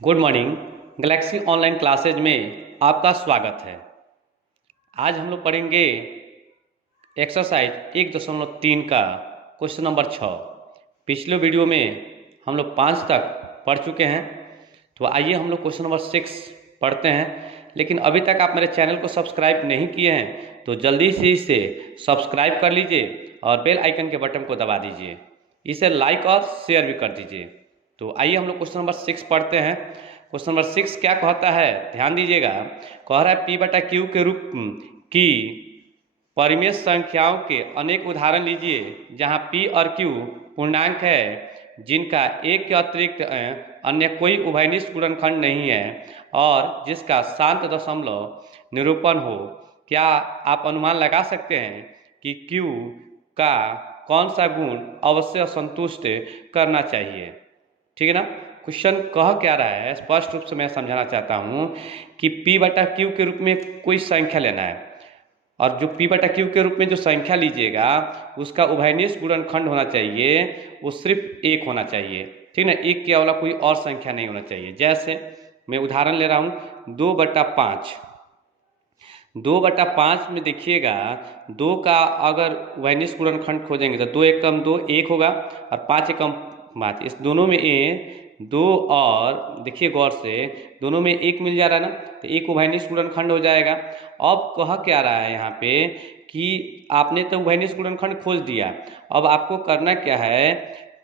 Good morning. Galaxy online classes में आपका स्वागत है। आज हम लोग पढ़ेंगे एक्सरसाइज 1.3 का क्वेश्चन नंबर 6। पिछले वीडियो में हम लोग 5 तक पढ़ चुके हैं, तो आइए हम लोग क्वेश्चन नंबर 6 पढ़ते हैं। लेकिन अभी तक आप मेरे चैनल को सब्सक्राइब नहीं किए हैं तो जल्दी से इसे सब्सक्राइब कर लीजिए और बेल आइकन के बटन को दबा दीजिए। इसे लाइक और शेयर भी कर दीजिए। तो आइए हम लोग क्वेश्चन नंबर 6 पढ़ते हैं। क्वेश्चन नंबर 6 क्या कहता है, ध्यान दीजिएगा। कह रहा है पी बटा क्यू के रूप की परिमेय संख्याओं के अनेक उदाहरण लीजिए जहां पी और क्यू पूर्णांक है जिनका एक के अतिरिक्त अन्य कोई उभयनिष्ठ गुणनखंड नहीं है और जिसका शांत दशमलव निरूपण हो। क्या आप अनुमान लगा सकते हैं कि क्यू का कौन सा गुण अवश्य संतुष्ट करना चाहिए? ठीक है ना। क्वेश्चन कह क्या रहा है, स्पष्ट रूप से मैं समझाना चाहता हूं कि p बटा क्यू के रूप में कोई संख्या लेना है और जो p बटा क्यू के रूप में जो संख्या लीजिएगा उसका उभयनिष्ठ गुणनखंड होना चाहिए, वो सिर्फ एक होना चाहिए। ठीक ना, एक के अलावा कोई और संख्या नहीं होना चाहिए। जैसे मैं उदाहरण ले रहा हूँ 2/5। 2/5 में देखिएगा, 2 का अगर उभयनिष्ठ गुणनखंड खोजेंगे तो 2 एकम 2 1 होगा और 5 एकम 5। इस दोनों में 2 और देखिए गौर से, दोनों में 1 मिल जा रहा है ना, तो एक उभयनिष्ठ गुणनखंड हो जाएगा। अब कह क्या रहा है यहाँ पे कि आपने तो उभयनिष्ठ गुणनखंड खोज दिया, अब आपको करना क्या है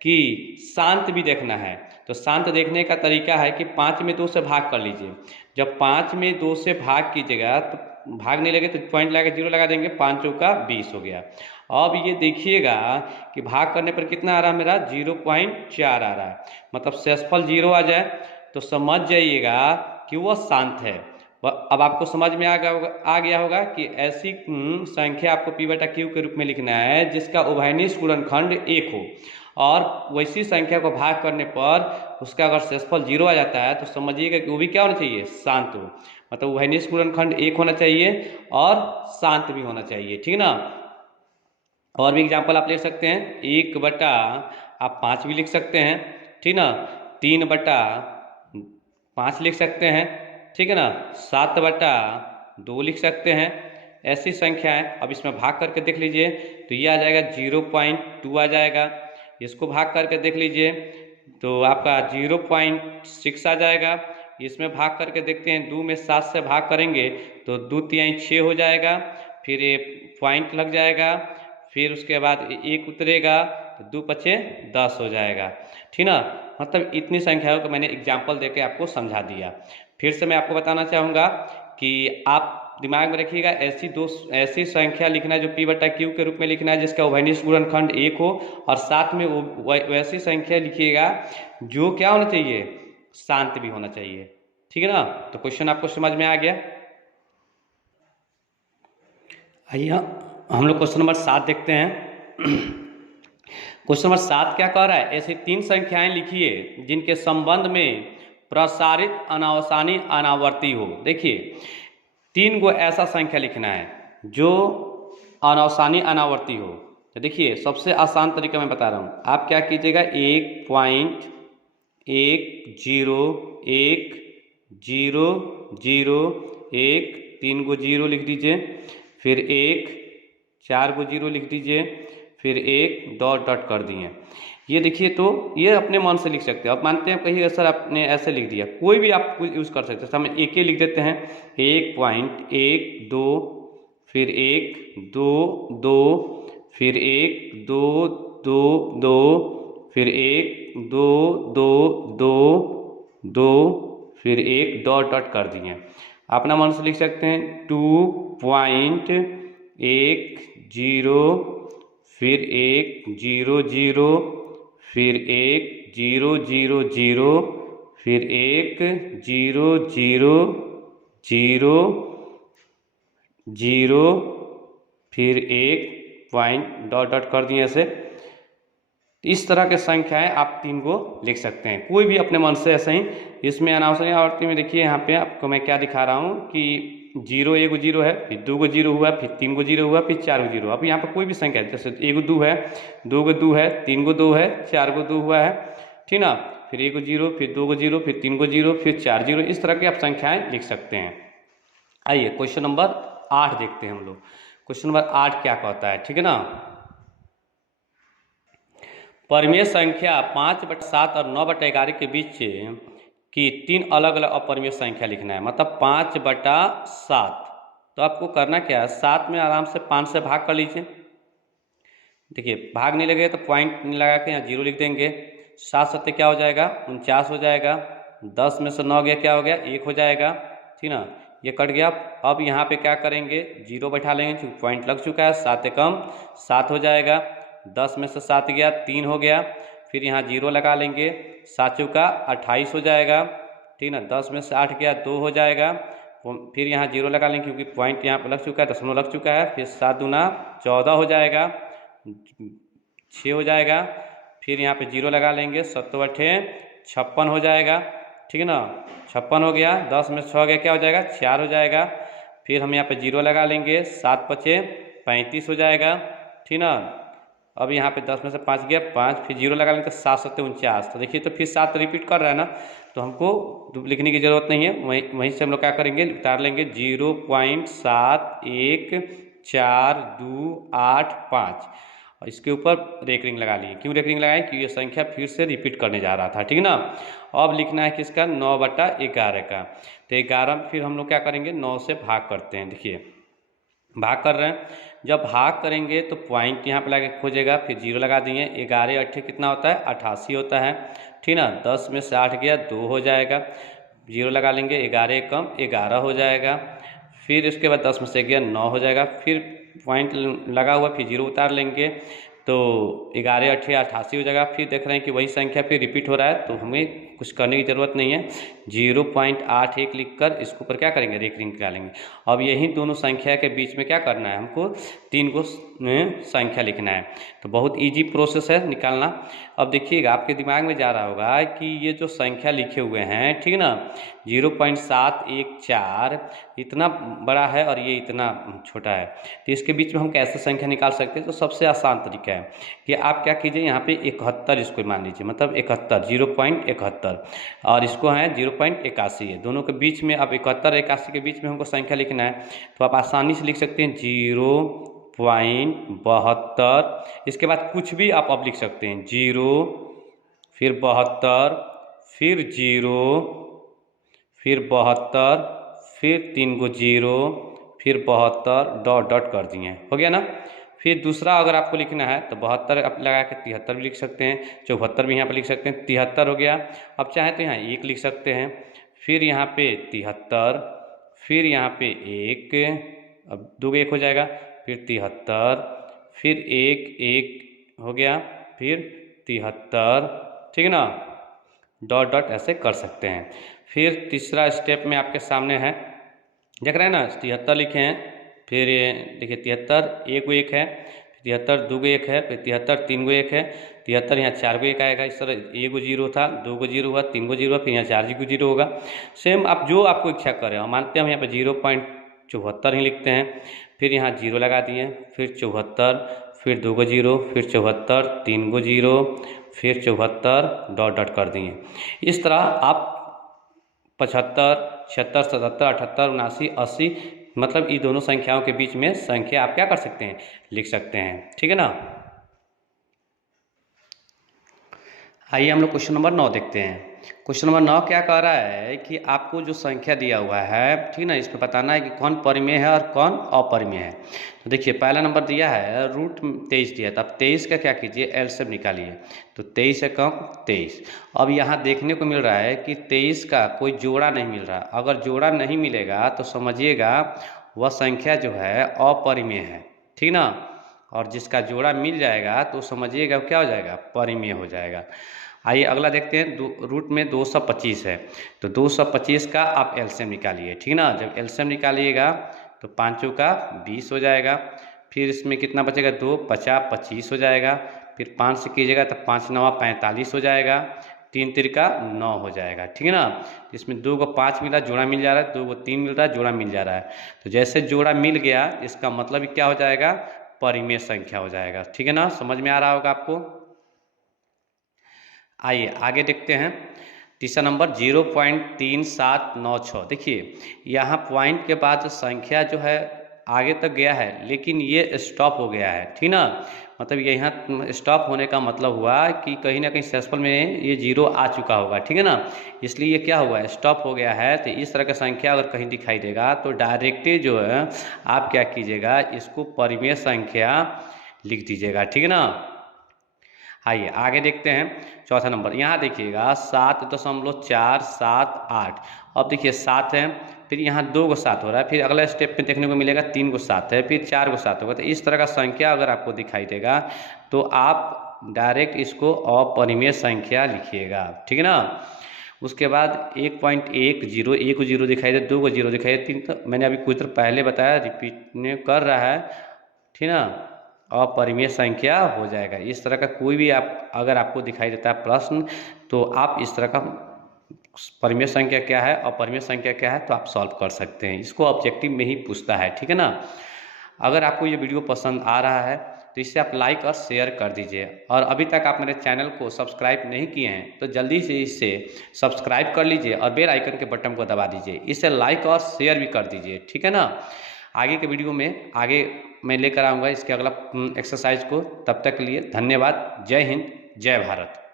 कि शांत भी देखना है। तो शांत देखने का तरीका है कि 5 में 2 से भाग कर लीजिए। जब 5 में 2 से भाग कीजिएगा तो भाग नहीं लगे तो पॉइंट लगा 0 लगा देंगे, 5 चौका 20 हो गया। अब ये देखिएगा कि भाग करने पर कितना आ रहा है, मेरा 0.4 आ रहा है। मतलब शेषफल 0 आ जाए तो समझ जाइएगा कि वह शांत है। अब आपको समझ में आ गया होगा कि ऐसी संख्या आपको p बटा क्यू के रूप में लिखना है जिसका उभयनिष्ठ गुणनखंड 1 हो और वैसी संख्या को भाग करने पर उसका अगर शेषफल 0 आ जाता है तो समझिएगा कि वो भी क्या होना चाहिए, शांत हो। मतलब उभयनिष्ठ गुणनखंड 1 होना चाहिए और शांत भी होना चाहिए। ठीक ना। और भी एग्जाम्पल आप ले सकते हैं, 1/5 भी लिख सकते हैं। ठीक ना। 3/5 लिख सकते हैं। ठीक है ना। 7/2 लिख सकते हैं। ऐसी संख्याएं अब इसमें भाग करके देख लीजिए तो ये आ जाएगा 0.2 आ जाएगा। इसको भाग करके देख लीजिए तो आपका 0.6 आ जाएगा। इसमें भाग करके देखते हैं, 2 में 7 से भाग करेंगे तो 2 तिहाई 6 हो जाएगा। फिर ये पॉइंट लग जाएगा, फिर उसके बाद 1 उतरेगा तो 2×5 = 10 हो जाएगा। ठीक ना। मतलब इतनी संख्याओं को मैंने एग्जाम्पल देके आपको समझा दिया। फिर से मैं आपको बताना चाहूँगा कि आप दिमाग में रखिएगा ऐसी संख्या लिखना है जो p बटा क्यू के रूप में लिखना है जिसका उभयनिष्ठ गुणनखंड 1 हो, और साथ में वो वैसी संख्या लिखिएगा जो क्या होना चाहिए, शांत भी होना चाहिए। ठीक है ना। तो क्वेश्चन आपको समझ में आ गया। आइए हम लोग क्वेश्चन नंबर 7 देखते हैं। क्वेश्चन नंबर 7 क्या कह रहा है, ऐसी 3 संख्याएं लिखिए जिनके संबंध में प्रसारित अनावसानी अनावर्ती हो। देखिए 3 गो ऐसा संख्या लिखना है जो अनावसानी अनावर्ती हो। तो देखिए सबसे आसान तरीका मैं बता रहा हूँ, आप क्या कीजिएगा, 1.1010001, 3 गो 0 लिख दीजिए, फिर 1, 4 गो 0 लिख दीजिए, फिर 1 डॉट डॉट कर दिए। ये देखिए, तो ये अपने मन से लिख सकते हैं। आप मानते हैं कहिएगा सर आपने ऐसे लिख दिया, कोई भी आप यूज़ कर सकते हैं। हम 1 लिख देते हैं, 1.12, फिर 1 2 2, फिर 1 2 2 2, फिर 1 2 2 2 2, फिर 1 डॉट डॉट कर दिए। अपना मन से लिख सकते हैं 2.10, फिर 1 0 0, फिर 1 0 0 0, फिर 1 0 0 0 0, फिर 1 पॉइंट डॉट डॉट कर दिए ऐसे। इस तरह के संख्याएं आप 3 को लिख सकते हैं, कोई भी अपने मन से ऐसे ही। इसमें अनावसानी आवर्ती में देखिए यहाँ पे आपको मैं क्या दिखा रहा हूँ कि 0 1 गो 0 है, फिर 2 गो 0 हुआ, फिर 3 गो 0 हुआ, फिर 4 गो 0। अब यहाँ पर कोई भी संख्या है, जैसे 1 गो 2 है, 2 गो 2 है, 3 गो 2 है, 4 गो 2 हुआ है। ठीक ना। फिर 1 जीरो, फिर 2 जीरो, फिर 3 जीरो, फिर 4 जीरो, इस तरह की आप संख्याएं लिख सकते हैं। आइए क्वेश्चन नंबर 8 देखते हैं हम लोग। क्वेश्चन नंबर 8 क्या कहता है, ठीक है ना। परिमेय संख्या 5/7 और 9/11 के बीच की 3 अलग अलग अपरिमेय संख्या लिखना है, मतलब 5/7। तो आपको करना क्या है, 7 में आराम से 5 से भाग कर लीजिए। देखिए भाग नहीं लगेगा तो पॉइंट नहीं लगा के यहाँ 0 लिख देंगे। 7 सत्ते क्या हो जाएगा, 49 हो जाएगा। 10 में से 9 गया, क्या हो गया, 1 हो जाएगा, ठीक ना, ये कट गया। अब यहाँ पे क्या करेंगे, 0 बैठा लेंगे क्योंकि पॉइंट लग चुका है। 7 एकम 7 हो जाएगा। 10 में से 7 गया, 3 हो गया। फिर यहाँ 0 लगा लेंगे, 7 चौका 28 हो जाएगा, ठीक ना। 10 में से 8 गया, 2 हो जाएगा। फिर यहाँ 0 लगा लेंगे क्योंकि पॉइंट यहाँ पर लग चुका है, दशमलव लग चुका है। फिर 7 दूना 14 हो जाएगा, 6 हो जाएगा। फिर यहाँ पे 0 लगा लेंगे, 7 8 56 हो जाएगा, ठीक है ना। 56 हो गया। 10 में 6 गया, क्या हो जाएगा, 4 हो जाएगा। फिर हम यहाँ पे 0 लगा लेंगे, 7 5 35 हो जाएगा, ठीक ना। अब यहाँ पे 10 में से 5 गया, 5, फिर 0 लगा लेंगे तो 7 7 49। तो देखिए तो फिर 7 रिपीट कर रहा है ना, तो हमको लिखने की ज़रूरत नहीं है। वहीं से हम लोग क्या करेंगे, उतार लेंगे 0.714285। और इसके ऊपर रेकरिंग लगा लिए। क्यों रेकरिंग लगाए, कि ये संख्या फिर से रिपीट करने जा रहा था, ठीक है ना। अब लिखना है किसका, 9/11 का। तो 11 फिर हम लोग क्या करेंगे, 9 से भाग करते हैं। देखिए भाग कर रहे हैं, जब भाग करेंगे तो पॉइंट यहाँ पे लगा खोजेगा, फिर 0 लगा दिए। 11 8 कितना होता है, 88 होता है, ठीक ना। 10 में से 8 गया, 2 हो जाएगा। 0 लगा लेंगे, 11 एकम 11 हो जाएगा। फिर उसके बाद 10 में से गया, 9 हो जाएगा। फिर पॉइंट लगा हुआ, फिर 0 उतार लेंगे तो 11 8 88 हो जाएगा। फिर देख रहे हैं कि वही संख्या फिर रिपीट हो रहा है, तो हमें कुछ करने की ज़रूरत नहीं है। 0.81 लिखकर इसके ऊपर क्या करेंगे, रेकरिंग निकालेंगे। अब यही दोनों संख्या के बीच में क्या करना है, हमको 3 को संख्या लिखना है। तो बहुत इजी प्रोसेस है निकालना। अब देखिएगा आपके दिमाग में जा रहा होगा कि ये जो संख्या लिखे हुए हैं, ठीक है ना, 0.714 इतना बड़ा है और ये इतना छोटा है, तो इसके बीच में हम कैसे संख्या निकाल सकते हैं। तो सबसे आसान तरीका है कि आप क्या कीजिए, यहाँ पे 71 इसको मान लीजिए, मतलब 71 0.71, और इसको है 0.81 है। दोनों के बीच में अब 71 81 के बीच में हमको संख्या लिखना है, तो आप आसानी से लिख सकते हैं 0.72। इसके बाद कुछ भी आप अब लिख सकते हैं, 0 फिर 72 फिर 0 फिर 72 फिर 3 को 0 फिर 72 डॉट डॉट कर दिए, हो गया ना। फिर दूसरा अगर आपको लिखना है तो 72 आप लगा के 73 भी लिख सकते हैं, 74 भी यहाँ पर लिख सकते हैं। 73 हो गया। अब चाहे तो यहाँ 1 लिख सकते हैं, फिर यहाँ पे 73, फिर यहाँ पे 1, अब 2 1 हो जाएगा, फिर 73, फिर 1 1 हो गया, फिर 73, ठीक है ना, डॉट डॉट ऐसे कर सकते हैं। फिर तीसरा स्टेप में आपके सामने है, देख रहे हैं ना, 73 लिखे हैं। फिर देखिए 73 1 1 है, 73 2 1 है, फिर 73 3 1 है, 73 यहाँ 4 1 आएगा। इस तरह 1 0 था, 2 0 हुआ, 3 0, फिर यहाँ 4 0 होगा। सेम आप जो आपको इच्छा करें, हम मानते हैं हम यहाँ पर 0.74 ही लिखते हैं। फिर यहाँ 0 लगा दिए, फिर 74, फिर 2 0, फिर 74, 3 0, फिर 74 डॉट डॉट कर दिए। इस तरह आप 75 76 77 78 79 80 मतलब ये दोनों संख्याओं के बीच में संख्या आप क्या कर सकते हैं, लिख सकते हैं, ठीक है ना। आइए हम लोग क्वेश्चन नंबर 9 देखते हैं। क्वेश्चन नंबर 9 क्या कह रहा है कि आपको जो संख्या दिया हुआ है, ठीक ना, इसमें बताना है कि कौन परिमेय है और कौन अपरिमेय है। तो देखिए पहला नंबर दिया है √23 दिया था। अब 23 का क्या कीजिए, एलसीएम निकालिए। तो 23 से कम 23। अब यहाँ देखने को मिल रहा है कि 23 का कोई जोड़ा नहीं मिल रहा। अगर जोड़ा नहीं मिलेगा तो समझिएगा वह संख्या जो है अपरिमेय है, ठीक ना। और जिसका जोड़ा मिल जाएगा तो समझिएगा क्या हो जाएगा, परिमेय हो जाएगा। आइए अगला देखते हैं। रूट में 225 है, तो 225 का आप एलसीएम निकालिए, ठीक ना। जब एलसीएम निकालिएगा तो 5 का 20 हो जाएगा। फिर इसमें कितना बचेगा, 2 50 25 हो जाएगा। फिर 5 से कीजिएगा तो 5 9 45 हो जाएगा। 3 तिरका 9 हो जाएगा, ठीक है ना। इसमें 2 को 5 मिला, जोड़ा मिल जा रहा है, 2 को 3 मिल रहा है, जोड़ा मिल जा रहा है। तो जैसे जोड़ा मिल गया इसका मतलब क्या हो जाएगा, परिमेय संख्या हो जाएगा, ठीक है ना। समझ में आ रहा होगा आपको। आइए आगे देखते हैं। तीसरा नंबर 0.3796। देखिए यहाँ पॉइंट के बाद जो संख्या जो है आगे तक गया है, लेकिन ये स्टॉप हो गया है, ठीक ना। मतलब यहाँ स्टॉप होने का मतलब हुआ कि कहीं ना कहीं सेक्सफल में ये जीरो आ चुका होगा, ठीक है ना। इसलिए ये क्या हुआ है, स्टॉप हो गया है। तो इस तरह का संख्या अगर कहीं दिखाई देगा तो डायरेक्टली जो है आप क्या कीजिएगा, इसको परिमेय संख्या लिख दीजिएगा, ठीक है ना। आइए आगे देखते हैं। चौथा नंबर यहाँ देखिएगा 7.478। अब देखिए 7 है, फिर यहाँ 2 को 7 हो रहा है, फिर अगला स्टेप में देखने को मिलेगा 3 को 7 है, फिर 4 को 7 होगा। तो इस तरह का संख्या अगर आपको दिखाई देगा तो आप डायरेक्ट इसको अपरिमेय संख्या लिखिएगा, ठीक है ना। उसके बाद 1.10, 1 को 0 दिखाई दे, 2 को 0 दिखाई दे, 3 तो मैंने अभी कुछ देर पहले बताया, रिपीट कर रहा है, ठीक ना। अपरिमेय संख्या हो जाएगा। इस तरह का कोई भी आप अगर आपको दिखाई देता है प्रश्न, तो आप इस तरह का परिमेय संख्या क्या है, अपरिमेय संख्या क्या है, तो आप सॉल्व कर सकते हैं। इसको ऑब्जेक्टिव में ही पूछता है, ठीक है ना। अगर आपको ये वीडियो पसंद आ रहा है तो इसे आप लाइक और शेयर कर दीजिए, और अभी तक आप मेरे चैनल को सब्सक्राइब नहीं किए हैं तो जल्दी से इसे सब्सक्राइब कर लीजिए और बेल आइकन के बटन को दबा दीजिए। इसे लाइक और शेयर भी कर दीजिए, ठीक है ना। आगे के वीडियो में आगे मैं लेकर आऊँगा इसके अगला एक्सरसाइज को। तब तक के लिए धन्यवाद। जय हिंद, जय भारत।